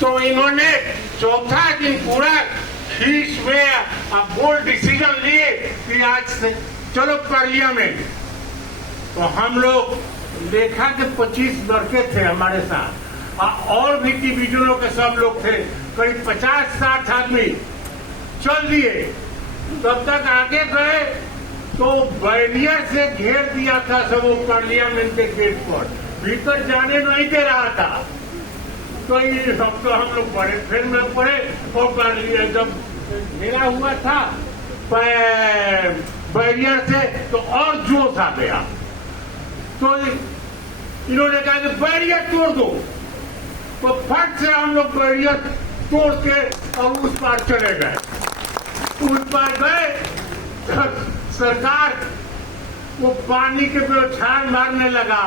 तो इन्होंने चौथा दिन पूरा खींच में बोल्ड डिसीजन लिए कि आज से चलो पार्लियामेंट। तो हम लोग देखा कि 25 लड़के थे हमारे साथ और भी डिवीजनों के सब लोग थे, करीब 50-60 आदमी चल दिए। तब तक आगे गए तो बैरियर से घेर दिया था सब वो पार्लियामेंट के गेट पर, भीतर जाने नहीं दे रहा था। तो ये सब तो हम लोग पढ़े, फिर मैं पढ़े और जब मेरा हुआ था बैरियर से तो और जोश आ गया। तो इन्होंने कहा कि बैरियर तोड़ दो, तो फट से हम लोग बैरियर तोड़ के और उस पार चले गए। उस पार गए, सरकार वो पानी के बौछार मारने लगा।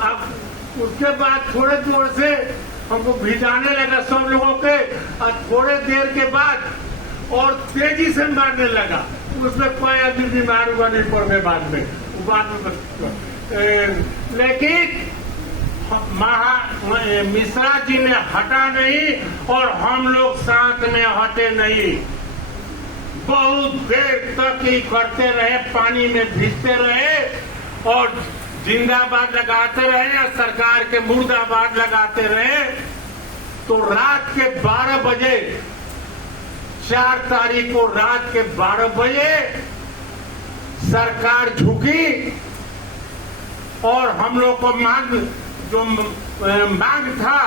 अब उसके बाद थोड़े दूर से हमको भिजाने लगा सब लोगों के, और थोड़े देर के बाद और तेजी से मारने लगा। उसमें कोई आदमी बीमार हुआ नहीं पड़ने बाद में लेकिन मिश्रा जी ने हटा नहीं और हम लोग साथ में हटे नहीं। बहुत देर तक ही करते रहे, पानी में भीगते रहे और जिंदाबाद लगाते रहे और सरकार के मुर्दाबाद लगाते रहे। तो रात के 12 बजे 4 तारीख को रात के 12 बजे सरकार झुकी और हम लोग को मांग था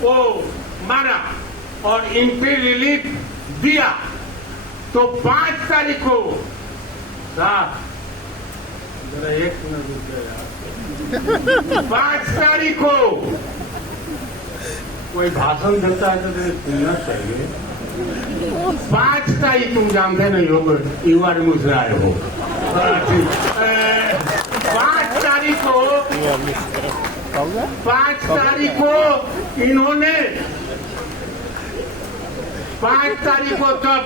वो माना और इंट्री रिलीफ दिया। तो 5 तारीख को एक मिनट 5 तारीख को कोई भाषण देता है तो सुनना चाहिए। 5 तारीख तुम जानते नहीं हो, युवा मुस्कुराए हो। 5 तारीख को इन्होंने 5 तारीख को तब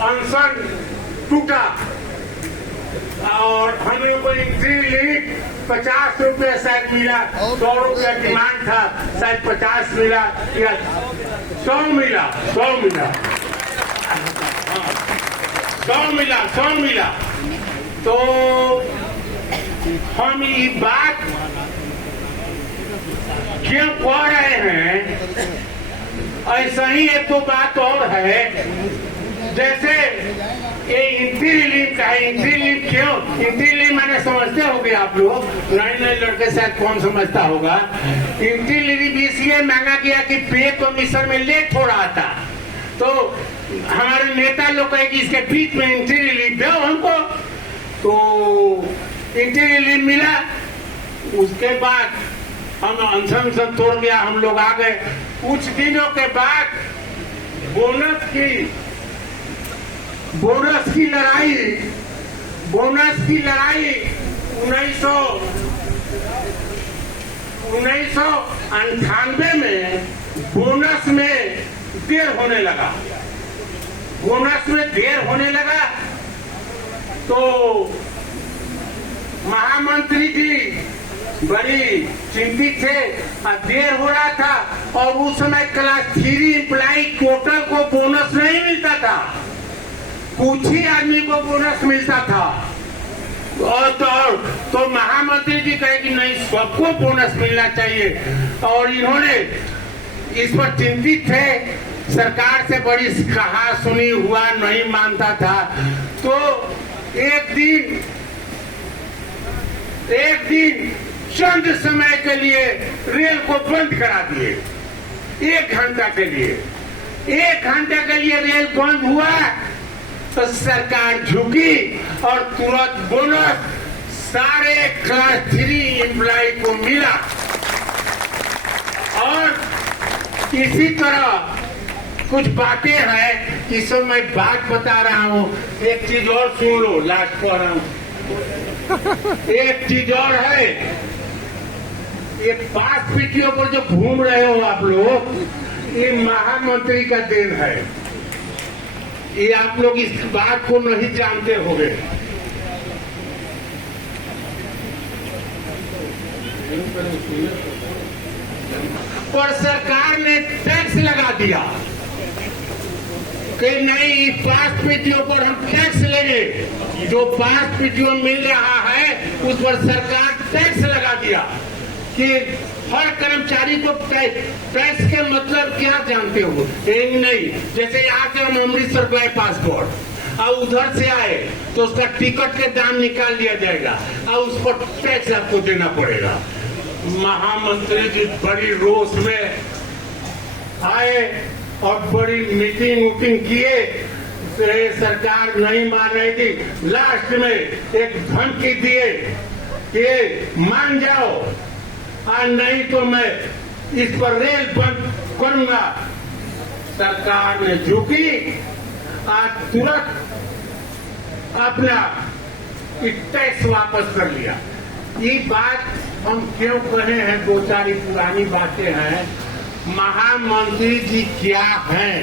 अनशन टूटा और हमें कोई रिलीफ 50 रुपये शायद मिला, 100 रुपया डिमांड था, शायद 50 मिला या 100 मिला 100 मिला। तो हम ये बात क्यों कह रहे हैं? ऐसा ही एक तो बात और है, जैसे ये इंट्री रिलीफ का है। इंट्री रिलीफ क्यों? इंट्री रिलीफ मैंने समझते होंगे आप लोग, नए लड़के शायद कौन समझता होगा। इंट्री रिलीफ इसलिए मांगा गया कि पे कमीशन में लेट हो रहा था, तो हमारे नेता लोग कहे कि इसके बीच में इंट्री रिलीफ दो हमको। तो इंट्री रिलीफ मिला, उसके बाद हम अनशन तोड़ गया, हम लोग आ गए। कुछ दिनों के बाद बोनस की लड़ाई 1998 में बोनस में देर होने लगा। तो महामंत्री जी बड़ी चिंतित थे, देर हो रहा था और उस समय क्लास 3 एम्प्लॉय टोटल को बोनस नहीं मिलता था, कुछ ही आदमी को बोनस मिलता था। और तो महामंत्री जी कहे कि नहीं, सबको बोनस मिलना चाहिए। और इन्होंने इस पर चिंतित थे, सरकार से बड़ी कहा सुनी हुआ नहीं मानता था। तो एक दिन चंद समय के लिए रेल को बंद करा दिए। 1 घंटा के लिए रेल बंद हुआ तो सरकार झुकी और तुरंत बोनस सारे क्लास 3 एम्प्लॉय को मिला। और इसी तरह कुछ बातें हैं, इस समय मैं बात बता रहा हूँ। एक चीज और सुन लो, लास्ट पर रहा हूँ। एक चीज और है, ये 5 पीटियों पर जो घूम रहे हो आप लोग, ये महामंत्री का देन है। ये आप लोग इस बात को नहीं जानते होंगे। और सरकार ने टैक्स लगा दिया कि नहीं, इस पास पीटीओ पर हम टैक्स लेंगे। जो पास पीटीओ मिल रहा है उस पर सरकार टैक्स लगा दिया कि हर कर्मचारी को टैक्स के मतलब क्या जानते हो? नहीं, जैसे यहाँ के हम अमृतसर गए पासपोर्ट और उधर से आए तो उसका टिकट के दाम निकाल लिया जाएगा और उस पर टैक्स आपको देना पड़ेगा। महामंत्री जी बड़ी रोष में आए और बड़ी मीटिंग किए, सरकार नहीं मान रही थी। लास्ट में एक धमकी दिए कि मान जाओ और नहीं तो मैं इस पर रेल बंद करूंगा। सरकार ने झुकी और तुरंत अपना टैक्स वापस कर लिया। ये बात हम क्यों कहे हैं? दो चार पुरानी बातें हैं। महामंत्री जी क्या हैं,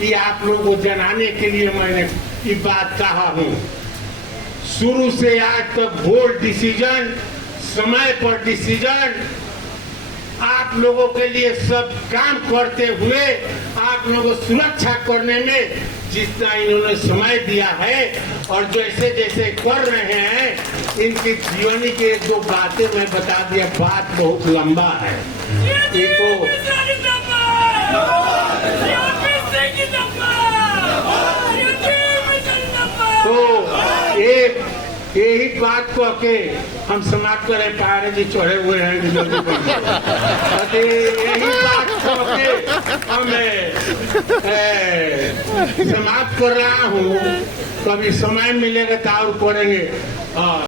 ये आप लोगों को जनाने के लिए मैंने ये बात कहा हूं। शुरू से आज तक बोल्ड डिसीजन, समय पर डिसीजन, आप लोगों के लिए सब काम करते हुए आप लोगों को सुरक्षा करने में जितना इन्होंने समय दिया है और जैसे जैसे कर रहे हैं, इनकी जीवनी की एक दो बातें मैं बता दिया। बात बहुत लंबा है। ये तो एक यही बात को के हम समाप्त करें। पारे जी चढ़े हुए हैं, यही बात को के हमें समाप्त कर रहा हूँ। कभी समय मिलेगा तो और पढ़ेंगे।